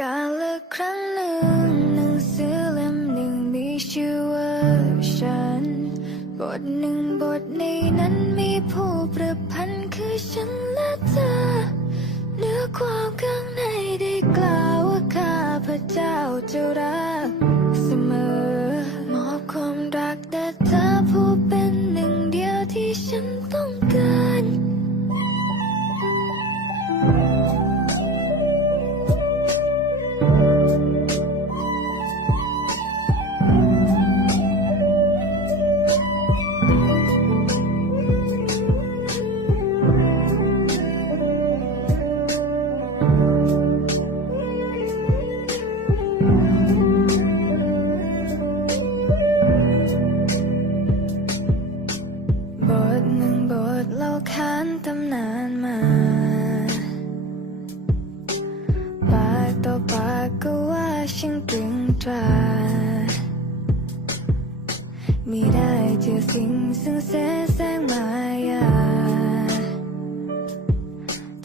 กาละครั้งหนึ่งหนังสือเล่มหนึ่งมีชื่อว่าฉัน บทหนึ่งบทในนั้น 心定转，มีได้เจอสิ่งซึ่งแสแสงมายา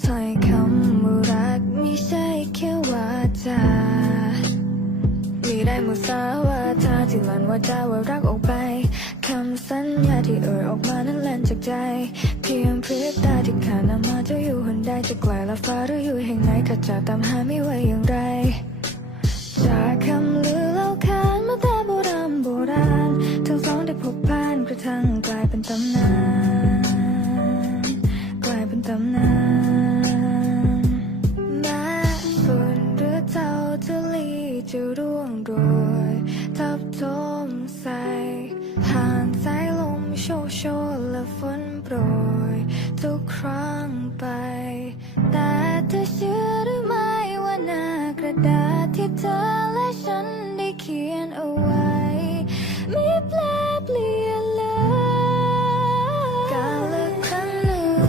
ถ้อยคำว่รักม่ใช่แค่วาจามีได้มุสาวาทาที่ลั่นวาจาว่ารักออกไปคำสัญญาที่เอ่ยออกมานั้นแล่นจากใจ เพียงเพื่อตาที่ขานามาจะอยู่หันได้จะไกลละฟ้าหรืออยู่แห่งไหนข้าจะตามหาไม่ไหวอย่างไร จากคำลือเล่าขานมาแต่โบราณโบราณทั้งสองได้พบผ่านกระทั่งกลายเป็นตำนาน กลายเป็นตำนานแม้ฝนหรือเจ้าจะลีจะร่วงโรยทับทมใส่ผ่านสายลมโชยโชยและฝนโปรยทุกครั้งไป แต่เธอเชื่อหรือไม่ว่าหน้ากระดาษที่เธอ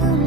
you.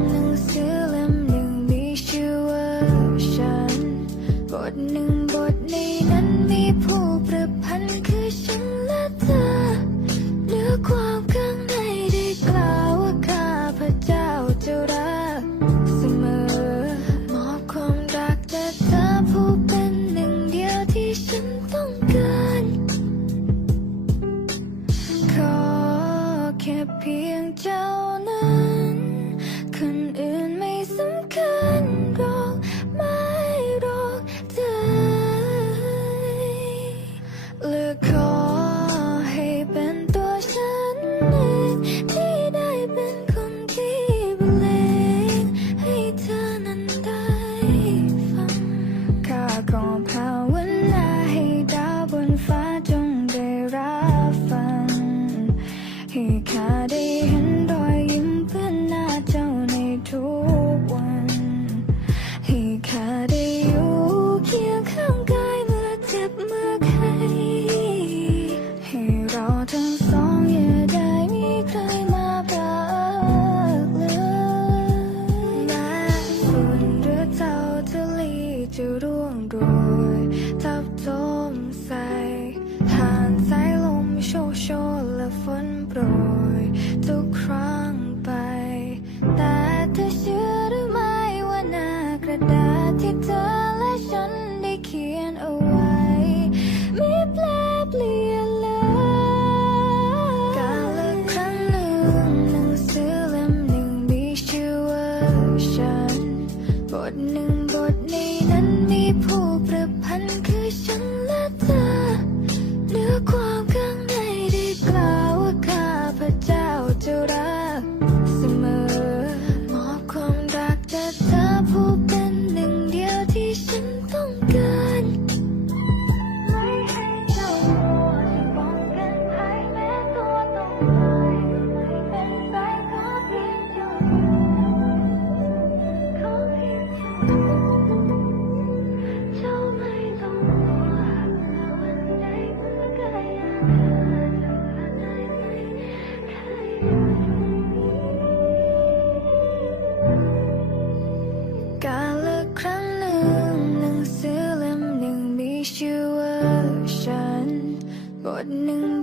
dudung dung